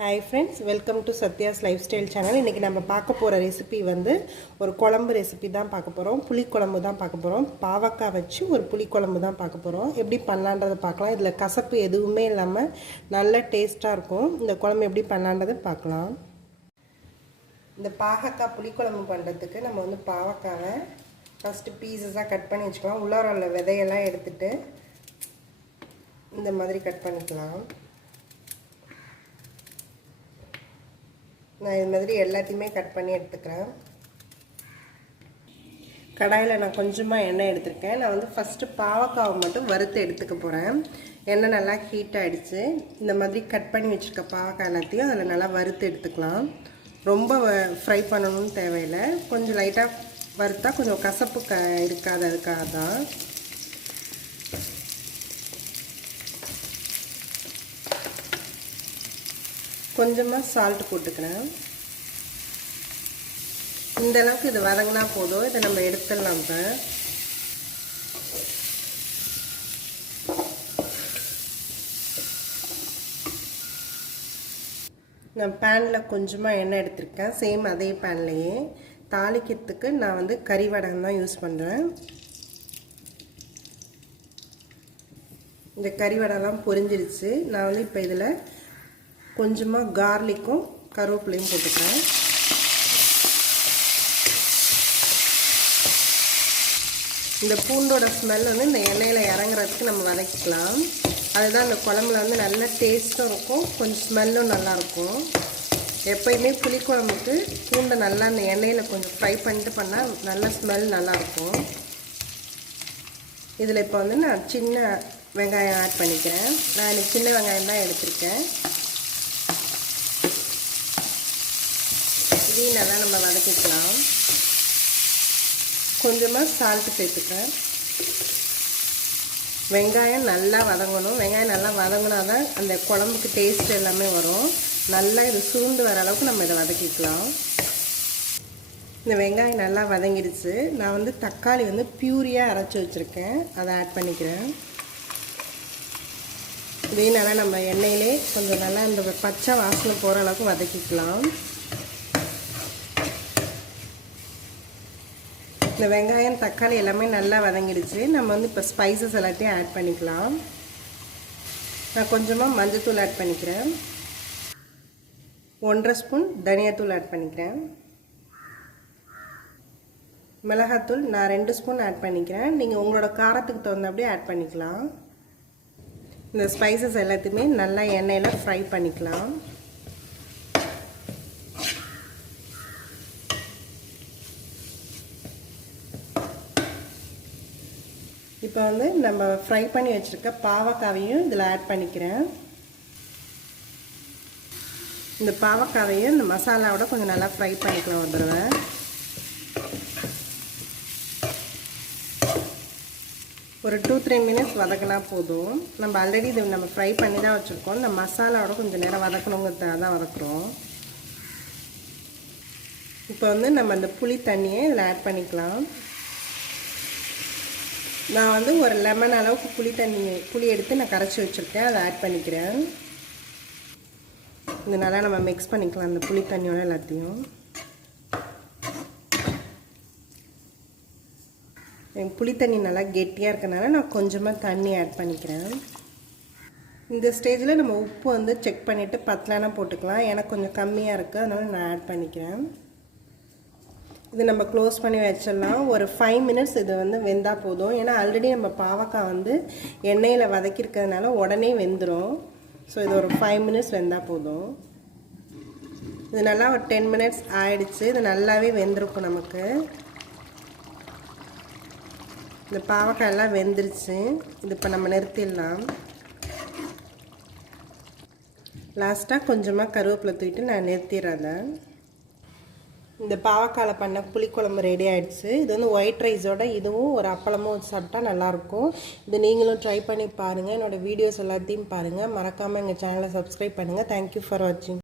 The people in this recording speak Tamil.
Hi friends, welcome to Sathya'sLifestyle Channel. இன்னைக்கு நம்ம பார்க்க போற ரெசிபி வந்து ஒரு குழம்பு ரெசிபி தான் பார்க்க போறோம். புளி குழம்பு தான் பார்க்க போறோம். பாவக்காய் வச்சு ஒரு புளி குழம்பு தான் பார்க்க போறோம். எப்படி பண்ணலாம்ன்றதை பார்க்கலாம். இதுல கசப்பு எதுவுமே இல்லாம நல்ல டேஸ்டா இருக்கும். இந்த குழம்பு எப்படி பண்ணலாம்ன்றதை பார்க்கலாம். இந்த பாவக்காய் புளி குழம்பு பண்றதுக்கு நம்ம வந்து பாவக்காவை ஃபர்ஸ்ட் பீசஸா கட் பண்ணி வச்சுக்கலாம். உள்ளார உள்ள விதையெல்லாம் எடுத்துட்டு இந்த மாதிரி கட் பண்ணிக்கலாம். நான் இந்த மாதிரி எல்லாத்தையுமே கட் பண்ணி எடுத்துக்கிறேன். கடாயில் நான் கொஞ்சமாக எண்ணெய் எடுத்துருக்கேன். நான் வந்து ஃபஸ்ட்டு பாவக்காவை மட்டும் வறுத்து எடுத்துக்க போகிறேன். எண்ணெய் நல்லா ஹீட் ஆகிடுச்சு. இந்த மாதிரி கட் பண்ணி வச்சுருக்க பாவக்காய் எல்லாத்தையும் அதில் நல்லா வறுத்து எடுத்துக்கலாம். ரொம்ப ஃப்ரை பண்ணணும்னு தேவையில்லை. கொஞ்சம் லைட்டாக வறுத்தா கொஞ்சம் கசப்பு இருக்காது, அதுக்காக தான். கொஞ்சமாக சால்ட் போட்டுக்கிறேன். இந்த அளவுக்கு இது வதங்கினா போதும். இதை நம்ம எடுத்துடலாம். இப்போ நான் பேனில் கொஞ்சமாக எண்ணெய் எடுத்திருக்கேன். சேம் அதே பேன்லேயே தாளிக்கிறதுக்கு நான் வந்து கறி வடகம் தான் யூஸ் பண்ணுறேன். இந்த கறி வடகம்லாம் பொரிஞ்சிருச்சு. நான் வந்து இப்போ இதில் கொஞ்சமாக கார்லிக்கும் கருவேப்பிலையும் போட்டுக்கிறேன். இந்த பூண்டோட ஸ்மெல் வந்து இந்த எண்ணெயில் இறங்குறதுக்கு நம்ம வதக்கிக்கலாம். அதுதான் இந்த குழம்புல வந்து நல்ல டேஸ்ட்டும் இருக்கும், கொஞ்சம் ஸ்மெல்லும் நல்லாயிருக்கும். எப்போயுமே புளிக்குழம்புக்கு பூண்டை நல்லா இந்த எண்ணெயில் கொஞ்சம் ஃப்ரை பண்ணிட்டு பண்ணால் நல்ல ஸ்மெல் நல்லாயிருக்கும். இதில் இப்போ வந்து நான் சின்ன வெங்காயம் ஆட் பண்ணிக்கிறேன். நான் எனக்கு சின்ன வெங்காயம் தான் எடுத்திருக்கேன். இதையும் நல்லா நம்ம வதக்கிக்கலாம். கொஞ்சமாக சால்ட்டு சேர்த்துக்கிறேன். வெங்காயம் நல்லா வதங்கணும். வெங்காயம் நல்லா வதங்கினா தான் அந்த குழம்புக்கு டேஸ்ட் எல்லாமே வரும். நல்லா இது சுருண்டு வர அளவுக்கு நம்ம இதை வதக்கிக்கலாம். இந்த வெங்காயம் நல்லா வதங்கிடுச்சு. நான் வந்து தக்காளி வந்து பியூரியாக அரைச்சி வச்சுருக்கேன், அதை ஆட் பண்ணிக்கிறேன். இதையும் நல்லா நம்ம எண்ணெயிலே கொஞ்சம் நல்லா இந்த பச்சை வாசனை போகிற அளவுக்கு வதக்கிக்கலாம். இந்த வெங்காயம் தக்காளி எல்லாமே நல்லா வதங்கிடுச்சு. நம்ம வந்து இப்போ ஸ்பைசஸ் எல்லாத்தையும் ஆட் பண்ணிக்கலாம். நான் கொஞ்சமாக மஞ்சள்தூள் ஆட் பண்ணிக்கிறேன். 1.5 ஸ்பூன் தனியாத்தூள் ஆட் பண்ணிக்கிறேன். மிளகாத்தூள் நான் 2 ஸ்பூன் ஆட் பண்ணிக்கிறேன். நீங்கள் உங்களோட காரத்துக்கு தகுந்தபடி ஆட் பண்ணிக்கலாம். இந்த ஸ்பைசஸ் எல்லாத்தையுமே நல்லா எண்ணெயில் ஃப்ரை பண்ணிக்கலாம். இப்போ வந்து நம்ம ஃப்ரை பண்ணி வச்சுருக்க பாவக்காவையும் இதில் ஆட் பண்ணிக்கிறேன். இந்த பாவக்காவையும் இந்த மசாலாவோட கொஞ்சம் நல்லா ஃப்ரை பண்ணிக்கலாம் ஒரு தடவை. ஒரு 2-3 மினிட்ஸ் வதக்கினா போதும். நம்ம ஆல்ரெடி இது நம்ம ஃப்ரை பண்ணி தான் வச்சுருக்கோம். இந்த மசாலாவோட கொஞ்சம் நேரம் வதக்கணுங்கிறதுக்காக தான் வதக்குறோம். இப்போ வந்து நம்ம அந்த புளி தண்ணியை இதில் ஆட் பண்ணிக்கலாம். நான் வந்து ஒரு லெமன் அளவுக்கு புளி எடுத்து நான் கரைச்சி வச்சுருக்கேன், அதை ஆட் பண்ணிக்கிறேன். இது நல்லா நம்ம மிக்ஸ் பண்ணிக்கலாம் அந்த புளி தண்ணியோட எல்லாத்தையும். புளி தண்ணி நல்லா கெட்டியாக இருக்கனால நான் கொஞ்சமாக தண்ணி ஆட் பண்ணிக்கிறேன். இந்த ஸ்டேஜில் நம்ம உப்பு வந்து செக் பண்ணிவிட்டு பத்தலைனா போட்டுக்கலாம். எனக்கு கொஞ்சம் கம்மியாக இருக்குது, அதனால் நான் ஆட் பண்ணிக்கிறேன். இது நம்ம க்ளோஸ் பண்ணி வச்சிடலாம். ஒரு 5 மினிட்ஸ் இது வந்து வெந்தால் போதும். ஏன்னா ஆல்ரெடி நம்ம பாவக்காய் வந்து எண்ணெயில் வதக்கியிருக்கிறதுனால உடனே வெந்துடும். ஸோ இது ஒரு 5 மினிட்ஸ் வெந்தால் போதும். இது நல்லா ஒரு 10 மினிட்ஸ் ஆயிடுச்சு. இது நல்லாவே வெந்திருக்கும் நமக்கு. இந்த பாவக்காய் எல்லாம் வெந்துருச்சு. இது இப்போ நம்ம நிறுத்திடலாம். லாஸ்ட்டாக கொஞ்சமாக கருவேப்பிலை தூக்கிட்டு நான் நிறுத்திடுறேன். இந்த பாவக்காயில் பண்ண புளிக்குழம்பு ரெடி ஆகிடுச்சு. இது வந்து ஒயிட் ரைஸோட இதுவும் ஒரு அப்பளமும் வச்சு சாப்பிட்டா நல்லாயிருக்கும். இது நீங்களும் ட்ரை பண்ணி பாருங்கள். என்னோடய வீடியோஸ் எல்லாத்தையும் பாருங்கள். மறக்காமல் எங்கள் சேனலை சப்ஸ்கிரைப் பண்ணுங்கள். தேங்க்யூ ஃபார் வாட்சிங்.